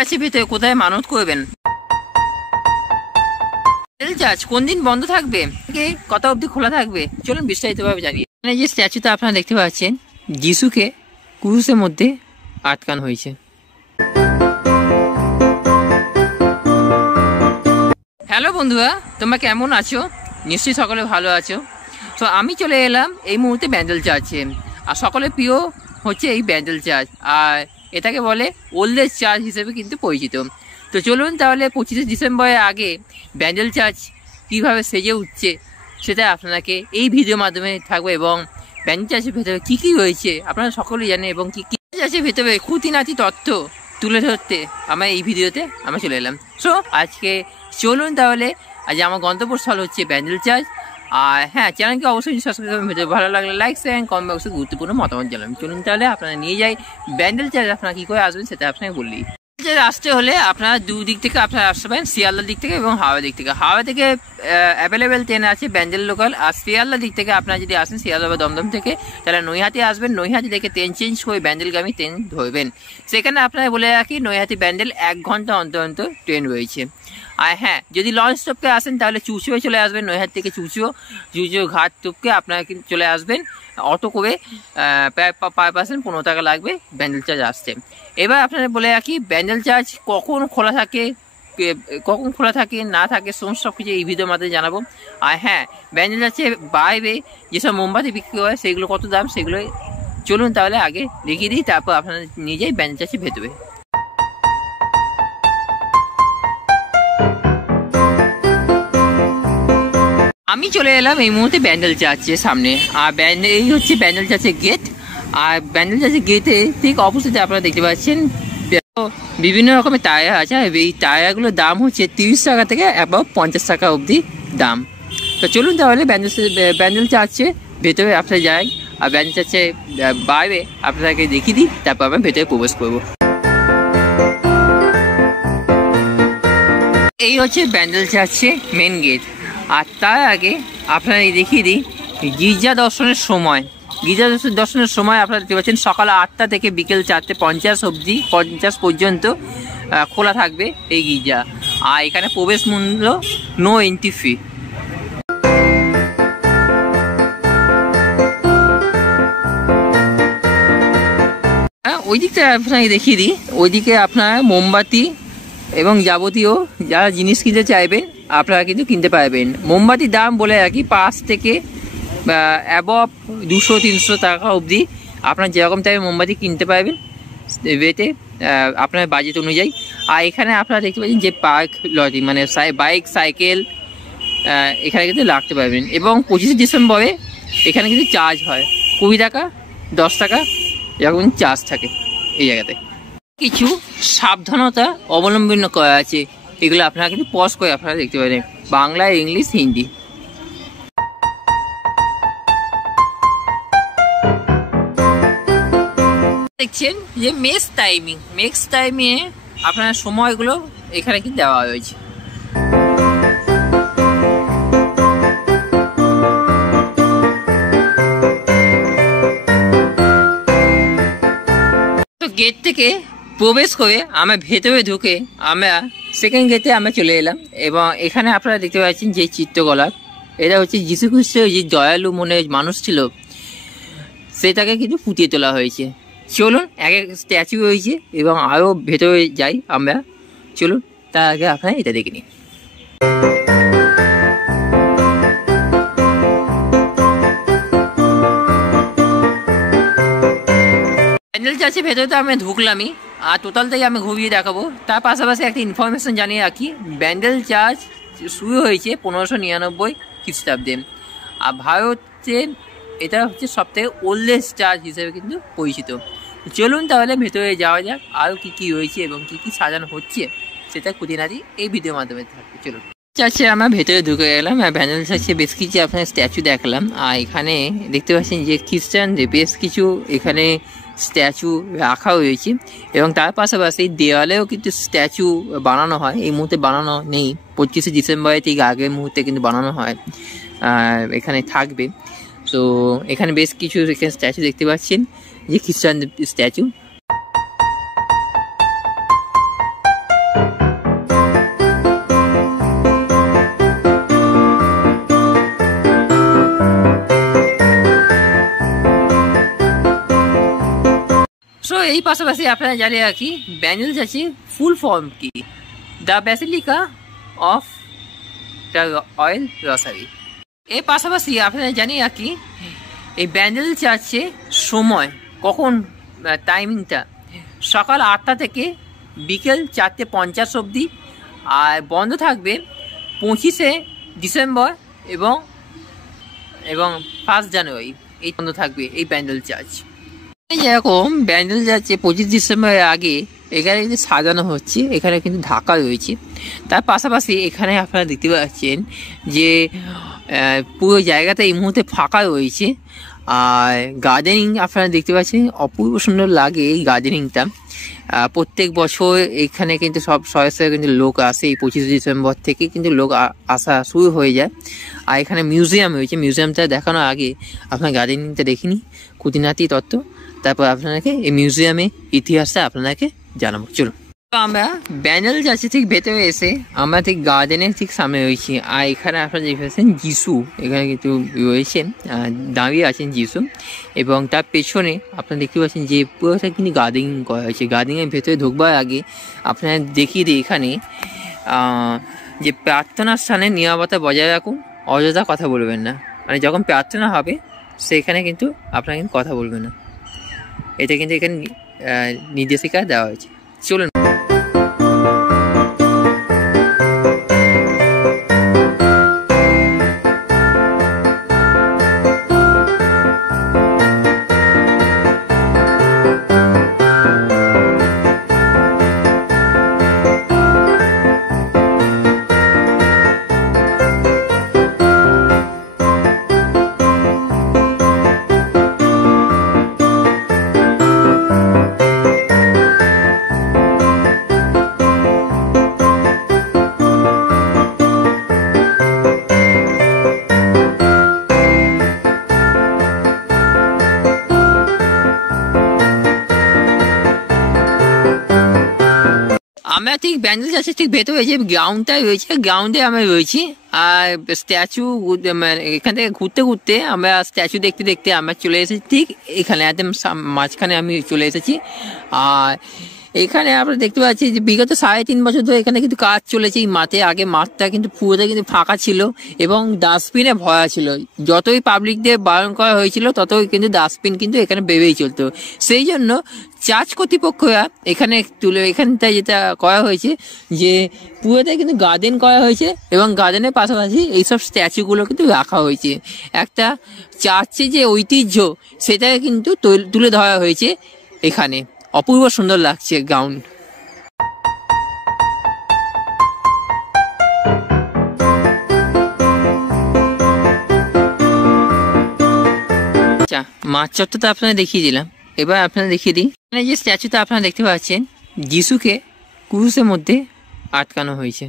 চার্চের ভেতরে কোথায় মানত করবেন? ব্যান্ডেল চার্চ কোন দিন বন্ধ থাকবে, কত অবধি খোলা থাকবে, চলুন বিস্তারিতভাবে জানিয়ে। এখানে যে স্ট্যাচুটা আপনারা দেখতে পাচ্ছেন, যিশুকে ক্রুশের মধ্যে আটকানো হয়েছে। হ্যালো বন্ধুরা, তোমরা কেমন আছো? নিশ্চয়ই সকলে ভালো আছো। তো আমি চলে এলাম এই মুহূর্তে ব্যান্ডেল চার্চে। আর সকলের প্রিয় হচ্ছে এই ব্যান্ডেল চার্চ, আর এটাকে বলে ওল্ডেস্ট চার্চ হিসেবে কিন্তু পরিচিত। তো চলুন তাহলে 25শে ডিসেম্বরের আগে ব্যান্ডেল চার্চ কীভাবে সেজে উঠছে সেটা আপনাকে এই ভিডিওর মাধ্যমে থাকবে, এবং ব্যান্ডেল চার্চের ভেতরে কী কী রয়েছে আপনারা সকলেই জানেন, এবং কী কী চার্চের ভেতরে খুঁটিনাটি তথ্য তুলে ধরতে আমার এই ভিডিওতে আমরা চলে এলাম। সো আজকে চলুন তাহলে, আজ আমার গন্তব্যস্থল হচ্ছে ব্যান্ডেল চার্চ। আর হ্যাঁ, চ্যানেলকে অবশ্যই সাবস্ক্রাইব করবেন, ভিডিও ভালো লাগলে লাইক শেয়ার কমেন্ট বক্সে গুরুত্বপূর্ণ মতামত জানাবেন। চলুন তাহলে আপনারা নিয়ে যাই ব্যান্ডেল চার্চ। আপনারা কী করে আসবেন সেটা আপনাকে বললি। আসতে হলে আপনারা দুদিক থেকে আপনারা আসতে পারেন, শিয়ালদার দিক থেকে এবং হাওড়া দিক থেকে। হাওড়া থেকে অ্যাভেলেবেল ট্রেন আছে ব্যান্ডেল লোকাল, আর শিয়ালদার দিক থেকে আপনারা যদি আসেন শিয়ালদা বা দমদম থেকে, তাহলে নৈহাটি আসবেন। নৈহাটি থেকে ট্রেন চেঞ্জ করে ব্যান্ডেলগামী ট্রেন ধরবেন। সেখানে আপনারা বলে রাখি নৈহাটি ব্যান্ডেল 1 ঘন্টা অন্তর অন্তর ট্রেন রয়েছে। আর হ্যাঁ, যদি লঞ্চ স্টপকে আসেন তাহলে চুচুড়ে চলে আসবেন। নৈহাটি থেকে চুচুড়ো ঘাট টপকে আপনারা কিন্তু চলে আসবেন অটো করে, প্রায় 15 টাকা লাগবে ব্যান্ডেল চার্চ আসতে। এবার আপনারা বলে রাখি ব্যান্ডেল চার্চ কখন খোলা থাকে না থাকে সমস্ত সব কিছু এই ভিডিওর মাধ্যমে জানাবো। আর হ্যাঁ, ব্যান্ডেল চার্চে বাইরে যেসব মোমবাতি বিক্রি হয় সেগুলো কত দাম সেগুলো চলুন তাহলে আগে দেখিয়ে দিই, তারপর আপনারা নিয়ে যাই ব্যান্ডেল চার্চের ভেতরে। আমি চলে এলাম এই মুহূর্তে ব্যান্ডেল চার্চের সামনে। আর এই হচ্ছে ব্যান্ডেল চার্চের গেট। আর ব্যান্ডেল চার্চের গেটে ঠিক অপোজিটে আপনারা দেখতে পাচ্ছেন বিভিন্ন রকমের টায়ার আছে। আর এই টায়ারগুলোর দাম হচ্ছে 30 টাকা থেকে অ্যাবাভ 50 টাকা অবধি দাম। তো চলুন তাহলে ব্যান্ডেল চার্চে ভেতরে আপনারা যাই, আর ব্যান্ডেল চার্চে বাইরে আপনাদেরকে দেখিয়ে দিই, তারপর আমরা ভেতরে প্রবেশ করবো। এই হচ্ছে ব্যান্ডেল চার্চের মেন গেট। আর তার আগে আপনারা দেখিয়ে দিই গির্জা দর্শনের সময়। গির্জা দর্শনের সময় আপনারা দেখতে পাচ্ছেন সকাল 8টা থেকে বিকেল 4:50 পর্যন্ত খোলা থাকবে এই গির্জা। আর এখানে প্রবেশ মূল্য নো এন্ট্রি ফি। ওই দিকটা আপনাকে দেখিয়ে দিই, ওইদিকে আপনারা মোমবাতি এবং যাবতীয় যারা জিনিস কিনতে চাইবেন আপনারা কিন্তু কিনতে পারবেন। মোমবাতির দাম বলে রাখি 5 থেকে অ্যাবভ 200-300 টাকা অবধি আপনার যেরকম টাইপের মোমবাতি কিনতে পারবেন এতে আপনার বাজেট অনুযায়ী। আর এখানে আপনারা দেখতে পাচ্ছেন যে পার্ক লজিং মানে বাইক সাইকেল এখানে কিন্তু রাখতে পারবেন। এবং 25শে ডিসেম্বরে এখানে কিন্তু চার্জ হয় 20 টাকা 10 টাকা এরকম চার্জ থাকে এই জায়গাতে। কিছু সাবধানতা অবলম্বন করা আছে, এগুলো আপনারা কিন্তু পজ করে আপনারা দেখতে পারেন, বাংলা, ইংলিশ, হিন্দি। দেখছেন যে মেক্স টাইমিংয়ে আপনার সময়গুলো এখানে কিন্তু দেওয়া হয়েছে। তো গেট থেকে প্রবেশ করে আমরা ভেতরে ঢুকে আমরা সেকেন্ড গেটে আমরা চলে এলাম। এবং এখানে আপনারা দেখতে পাচ্ছেন যে চিত্রকলা, এটা হচ্ছে যীশু খ্রিস্টের যে দয়ালু মনের মানুষ ছিল সেটাকে কিন্তু ফুটিয়ে তোলা হয়েছে। চলুন এক স্ট্যাচু রয়েছে এবং আরও ভেতরে যাই আমরা, চলুন তার আগে আপনারা এটা দেখে নিন। ব্যান্ডেল চার্চের ভেতরে তো আমি ঢুকলামই, আর টোটালটাই আমি ঘুরিয়ে দেখাবো। তার পাশাপাশি একটা ইনফরমেশন জানিয়ে রাখি, ব্যান্ডেল চার্চ শুরু হয়েছে 1599 খ্রিস্টাব্দে। আর ভারতের এটা হচ্ছে সবথেকে ওল্ডেস্ট চার্চ হিসেবে কিন্তু পরিচিত। চলুন তাহলে ভেতরে যাওয়া যাক, আরও কী কী রয়েছে এবং কী কী সাজানো হচ্ছে সেটা খুঁটিনাটি এই ভিডিওর মাধ্যমে থাকবে। চলুন চার্চে আমরা ভেতরে ঢুকে গেলাম। আর ব্যান্ডেল চার্চে বেশ কিছু আপনার স্ট্যাচু দেখলাম। আর এখানে দেখতে পাচ্ছেন যে খ্রিস্টানদের বেশ কিছু এখানে স্ট্যাচু রাখা হয়েছে, এবং তার পাশাপাশি দেওয়ালেও কিন্তু স্ট্যাচু বানানো হয়। এই মুহূর্তে বানানো নেই, 25শে ডিসেম্বরের ঠিক আগের মুহূর্তে কিন্তু বানানো হয়, এখানে থাকবে। তো এখানে বেশ কিছু এখানে স্ট্যাচু দেখতে পাচ্ছেন যে খ্রিস্টানদের স্ট্যাচু। এই পাশাপাশি আপনারা জানেন আর কি ব্যান্ডেল চার্চের ফুল ফর্ম কি, the basilica of the holy rosary. এর পাশাপাশি আপনারা জানেন আর কি এই ব্যান্ডেল চার্চে সময় কখন, টাইমিংটা সকাল 8টা থেকে বিকেল 4:50 অবধি, আর বন্ধ থাকবে 25শে ডিসেম্বর এবং 1 জানুয়ারি, এই বন্ধ থাকবে এই ব্যান্ডেল চার্চ। যেরকম ব্যান্ডেল চার্চে 25 ডিসেম্বরের আগে এখানে কিন্তু সাজানো হচ্ছে, এখানে কিন্তু ঢাকা রয়েছে। তার পাশাপাশি এখানে আপনারা দেখতে পাচ্ছেন যে পুরো জায়গাটা এই মুহূর্তে ফাঁকা রয়েছে, আর গার্ডেনিং আপনারা দেখতে পাচ্ছেন, অপূর্ব সুন্দর লাগে এই গার্ডেনিংটা। প্রত্যেক বছর এখানে কিন্তু সব শয়ে কিন্তু লোক আসে, এই 25 ডিসেম্বর থেকে কিন্তু লোক আসা শুরু হয়ে যায়। আর এখানে মিউজিয়াম রয়েছে, মিউজিয়ামটা দেখানোর আগে আপনার গার্ডেনিংটা দেখিনি, খুঁটিনাটি তত্ত্ব, তারপর আপনাকে এই মিউজিয়ামে ইতিহাসটা আপনাকে জানাবো। চলুন, আমরা ব্যান্ডেল চার্চে ঠিক ভেতরে এসে আমরা ঠিক গার্ডেনের ঠিক সামনে রয়েছি। আর এখানে আপনারা দেখতে পাচ্ছেন যিশু এখানে কিন্তু রয়েছেন, দাঁড়িয়ে আছেন যিশু, এবং তার পেছনে আপনারা দেখতে পাচ্ছেন যে পুরোটা কিন্তু গার্ডেনিং করা হয়েছে। গার্ডেনিংয়ের ভেতরে ঢুকবার আগে আপনারা দেখিয়ে দিই এখানে যে প্রার্থনার স্থানে নিরাপত্তা বজায় রাখুন, অযথা কথা বলবেন না। মানে যখন প্রার্থনা হবে সেখানে কিন্তু আপনারা কিন্তু কথা বলবেন না, এটা কিন্তু এখানে নির্দেশিকা দেওয়া হয়েছে। চলুন, আমরা ঠিক ব্যান্ডেল চার্চের ঠিক ভেতরে যে গ্রাউন্ডটা রয়েছে, গ্রাউন্ডে আমরা রয়েছি। আর স্ট্যাচু মানে এখান থেকে ঘুরতে ঘুরতে আমরা স্ট্যাচু দেখতে দেখতে আমরা চলে এসেছি ঠিক এখানে, একদম মাঝখানে আমি চলে এসেছি। আর এখানে আমরা দেখতে পাচ্ছি যে বিগত 3.5 বছর ধরে এখানে কিন্তু কাজ চলেছে এই মাঠে। আগে মাঠটা কিন্তু পুরোটা কিন্তু ফাঁকা ছিল এবং ডাস্টবিনে ভরা ছিল। যতই পাবলিকদের বারণ করা হয়েছিল ততই কিন্তু ডাস্টবিন কিন্তু এখানে বেড়েই চলতো। সেই জন্য চার্চ কর্তৃপক্ষরা এখানটায় যেটা করা হয়েছে যে পুরোটাই কিন্তু গার্ডেন করা হয়েছে, এবং গার্ডেনের পাশাপাশি এইসব স্ট্যাচুগুলো কিন্তু রাখা হয়েছে। একটা চার্চের যে ঐতিহ্য সেটাকে কিন্তু তুলে ধরা হয়েছে এখানে। অপূর্ব সুন্দর লাগছে গ্রাউন্ড। আচ্ছা, মাছ চত্বরটা আপনারা দেখিয়ে দিলাম, এবার আপনারা দেখিয়ে দিই এখানে যে স্ট্যাচুটা আপনারা দেখতে পাচ্ছেন যিশুকে ক্রুশের মধ্যে আটকানো হয়েছে।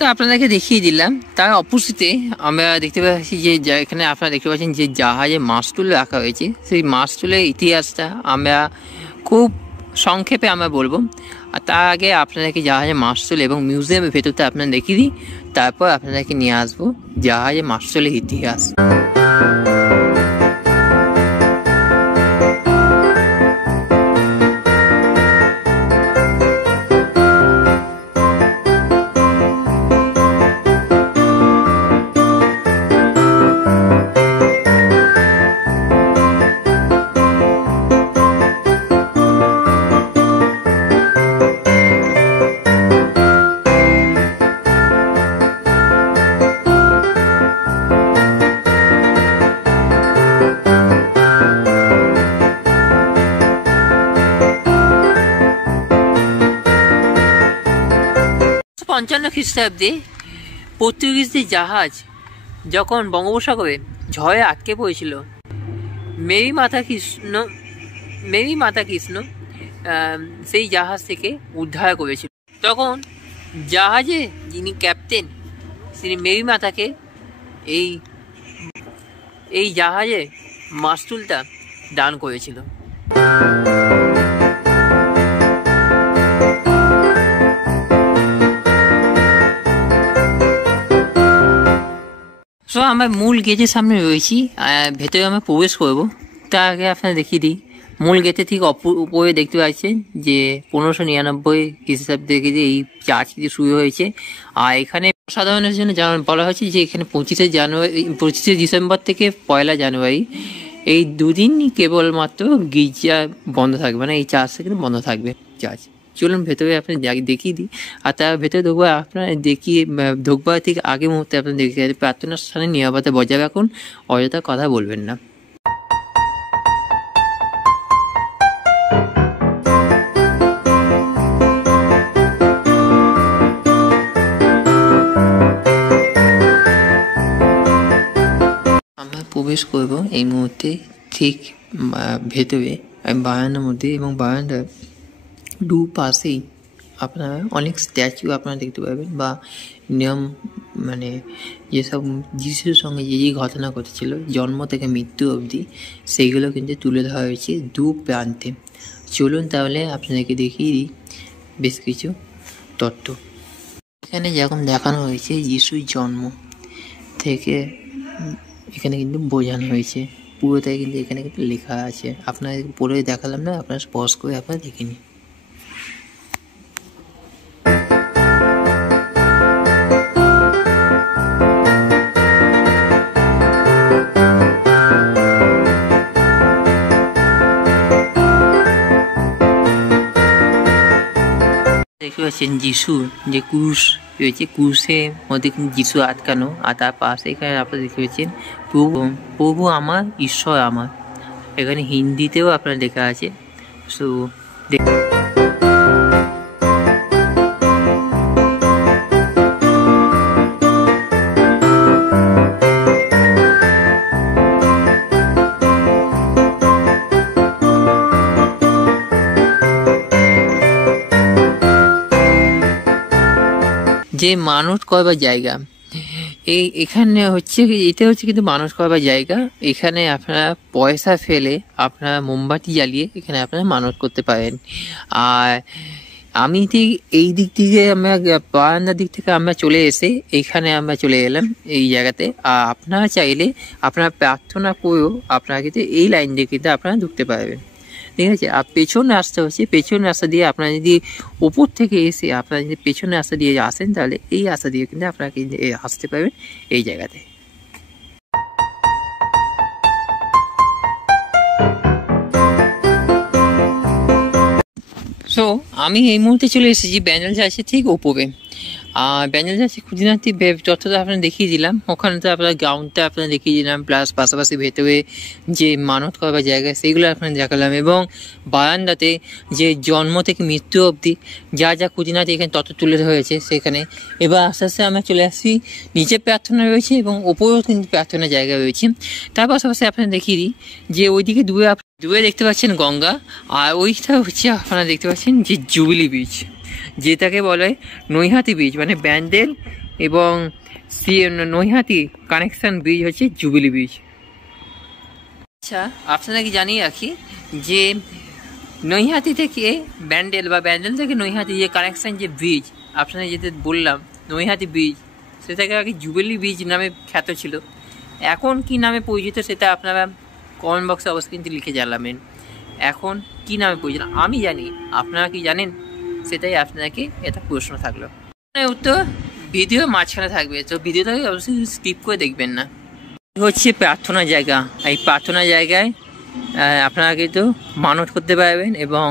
তো আপনাদেরকে দেখিয়ে দিলাম। তার অপোজিটে আমরা দেখতে পাচ্ছি যে এখানে আপনারা দেখতে পাচ্ছেন যে জাহাজে মাছ তুলে রাখা হয়েছে। সেই মাছ তুলের ইতিহাসটা আমরা খুব সংক্ষেপে আমরা বলবো। আর তার আগে আপনাদেরকে জাহাজে মাছ তুলে এবং মিউজিয়ামের ভেতরটা আপনারা দেখিয়ে দিই, তারপর আপনাদেরকে নিয়ে আসবো জাহাজে মাছ তুলের ইতিহাস। খ্রিস্টাব্দে পর্তুগিজদের জাহাজ যখন বঙ্গোপসাগরে ঝড়ে আটকে পড়েছিল, মেরি মাতা কৃষ্ণ সেই জাহাজ থেকে উদ্ধার করেছিল। তখন জাহাজে যিনি ক্যাপ্টেন তিনি মেরি মাতাকে এই জাহাজে মাস্তুলটা দান করেছিল। সো আমরা মূল গেটের সামনে রয়েছি, ভেতরে আমরা প্রবেশ করব। তার আগে আপনারা দেখিয়ে দিই, মূল গেটে ঠিক উপরে দেখতে পাচ্ছেন যে 1599 খ্রিস্টাব্দ থেকে যে এই চার্চটি শুরু হয়েছে। আর এখানে সাধারণের জন্য বলা হয়েছে যে এখানে 25শে ডিসেম্বর থেকে 1 জানুয়ারি এই দুদিনই কেবলমাত্র গির্জা বন্ধ থাকবে, মানে এই চার্চটা কিন্তু বন্ধ থাকবে চার্চ। চলুন ভেতরে আপনি দেখিয়ে দিই। আর তার ভেতরে ঢুকবো, আপনার ঢুকবার ঠিক আগে মুহূর্তে আপনার দেখে প্রার্থনার স্থানে নিরাপত্তা বজায় রাখুন, অযথা কথা বলবেন না। আমরা প্রবেশ করব এই মুহূর্তে ঠিক ভেতরে বারান্দার মধ্যে, এবং বারান্দার দুপাশেই আপনারা অনেক স্ট্যাচু আপনারা দেখতে পাবেন, বা নিয়ম মানে যেসব যিশুর সঙ্গে যে ঘটনা ঘটেছিল জন্ম থেকে মৃত্যু অবধি, সেইগুলো কিন্তু তুলে ধরা হয়েছে দু প্রান্তে। চলুন তাহলে আপনাদেরকে দেখিয়ে দিই বেশ কিছু তথ্য। এখানে যেরকম দেখানো হয়েছে যিশুর জন্ম থেকে এখানে কিন্তু বোঝানো হয়েছে, পুরোটাই কিন্তু এখানে কিন্তু লেখা আছে। আপনার পড়ে দেখালাম না, আপনারা স্পষ্ট করে আপনারা দেখে নিন। দেখতে পাচ্ছেন যিশুর যে ক্রুশ রয়েছে, ক্রুশের মধ্যে কিন্তু যিশু আটকানো, আর তার পাশে এখানে আপনারা দেখতে পাচ্ছেন প্রভু আমার, ঈশ্বর আমার। এখানে হিন্দিতেও আপনার লেখা আছে। সো যে মানত করবার জায়গা, এখানে হচ্ছে এটা হচ্ছে কিন্তু মানত করবার জায়গা। এখানে আপনারা পয়সা ফেলে আপনারা মোমবাতি জ্বালিয়ে এখানে আপনারা মানত করতে পারেন। আর আমি ঠিক এই দিক থেকে আমরা বারান্দার দিক থেকে আমরা চলে এসে এইখানে আমরা চলে এলাম এই জায়গাতে। আর আপনারা চাইলে আপনারা প্রার্থনা করেও আপনারা কিন্তু এই লাইন দিয়ে কিন্তু আপনারা ঢুকতে পারবেন, ঠিক আছে। আর পেছন রাস্তা হচ্ছে, পেছন রাস্তা দিয়ে আপনারা যদি উপর থেকে এসে আপনারা যদি পেছনের রাস্তা দিয়ে আসেন, তাহলে এই রাস্তা দিয়ে কিন্তু আপনারা কিন্তু আসতে পারবেন এই জায়গাতে। সো আমি এই মুহূর্তে চলে এসেছি ব্যান্ডেল চার্চের ঠিক উপরে। আর ব্যান্ডেল চার্চের খুঁটিনাটি যতটা আপনারা দেখিয়ে দিলাম, ওখানে তো আপনার গ্রাউন্ডটা আপনারা দেখিয়ে দিলাম, প্লাস পাশাপাশি ভেতরে যে মানত করবার জায়গা সেইগুলো আপনারা দেখালাম, এবং বারান্দাতে যে জন্ম থেকে মৃত্যু অবধি যা যা খুঁটিনাটি এখানে তত তুলে ধরেছে সেখানে। এবার আস্তে আস্তে আমরা চলে আসছি নিচে প্রার্থনা রয়েছে এবং ওপরেও কিন্তু প্রার্থনার জায়গা রয়েছে। তার পাশাপাশি আপনারা দেখিয়ে দিই যে ওইদিকে দূরে দেখতে পাচ্ছেন গঙ্গা, আর ওইটা হচ্ছে আপনারা দেখতে পাচ্ছেন যে জুবিলি বিচ, যেটাকে বলে নৈহাটি ব্রিজ, মানে ব্যান্ডেল এবং নৈহাটি কানেকশন ব্রিজ হচ্ছে জুবিলি ব্রিজ। আচ্ছা, আপনারা কি জানিয়ে রাখি যে নৈহাটি থেকে ব্যান্ডেল বা ব্যান্ডেল থেকে নৈহাটি যে কানেকশন যে ব্রিজ আপনারা যেটা বললাম নৈহাটি ব্রিজ, সেটাকে আগে জুবিলি ব্রিজ নামে খ্যাত ছিল। এখন কি নামে পরিচিত সেটা আপনারা কমেন্ট বক্সে অবশ্যই কিন্তু লিখে জানাবেন। এখন কি নামে পরিচিত আমি জানি, আপনারা কি জানেন সেটাই আপনাকে এটা প্রশ্ন থাকলো। উত্তর ভিডিও মাঝখানে থাকবে, তো ভিডিওটাকে অবশ্যই স্কিপ করে দেখবেন না। হচ্ছে প্রার্থনা জায়গা, এই প্রার্থনা জায়গায় আপনারা কিন্তু মানত করতে পারবেন এবং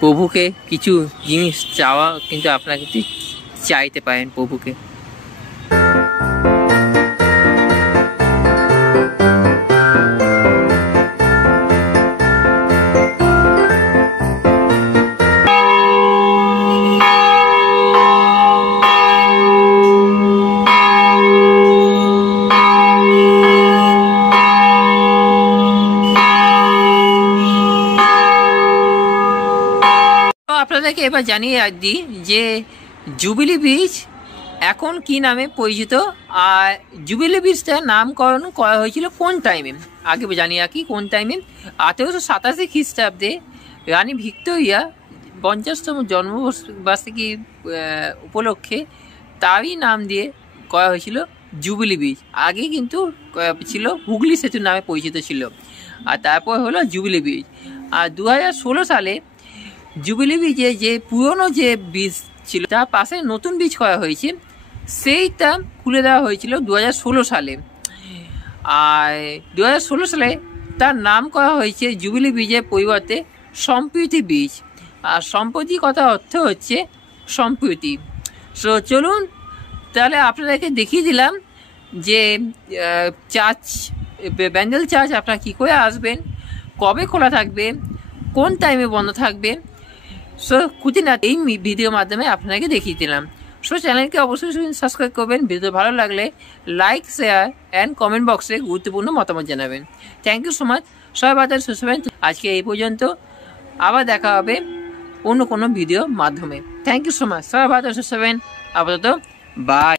প্রভুকে কিছু জিনিস চাওয়া কিন্তু আপনারা কিন্তু চাইতে পারেন প্রভুকে। আপনাদেরকে এবার জানিয়ে দিই যে জুবিলি ব্রিজ এখন কি নামে পরিচিত, আর জুবিলি ব্রিজটার নামকরণ করা হয়েছিল কোন টাইমে, আগে জানিয়ে রাখি কোন টাইমে। 1887 খ্রিস্টাব্দে রানী ভিক্টোরিয়া 50তম জন্মবার্ষিকী উপলক্ষে তারই নাম দিয়ে করা হয়েছিল জুবিলি ব্রিজ। আগে কিন্তু ছিল হুগলি সেতু নামে পরিচিত ছিল, আর তারপর হলো জুবিলি ব্রিজ। আর 2016 সালে জুবিলি ব্রিজে যে পুরনো যে ব্রিজ ছিল তার পাশে নতুন ব্রিজ করা হয়েছে, সেইটা খুলে দেওয়া হয়েছিল 2016 সালে। আর 2016 সালে তার নাম করা হয়েছে জুবিলি ব্রিজের পরিবর্তে সম্প্রীতি ব্রিজ। আর সম্প্রতি কথা অর্থ হচ্ছে সম্প্রীতি। সো চলুন তাহলে আপনাদেরকে দেখিয়ে দিলাম যে চার্চ, ব্যান্ডেল চার্চ আপনারা কী করে আসবেন, কবে খোলা থাকবে, কোন টাইমে বন্ধ থাকবে। সো খুঁটিনাটি এই ভিডিওর মাধ্যমে আপনাকে দেখিয়ে দিলাম। সো চ্যানেলকে অবশ্যই সাবস্ক্রাইব করবেন। ভিডিও ভালো লাগলে লাইক, শেয়ার অ্যান্ড কমেন্ট বক্সে গুরুত্বপূর্ণ মতামত জানাবেন। Thank you so much. সবাই ভালো সুস্থ। আজকে এই পর্যন্ত, আবার দেখা হবে অন্য কোনো ভিডিওর মাধ্যমে। Thank you so much. সবাই ভালো সুস্থ। আপাতত বাই।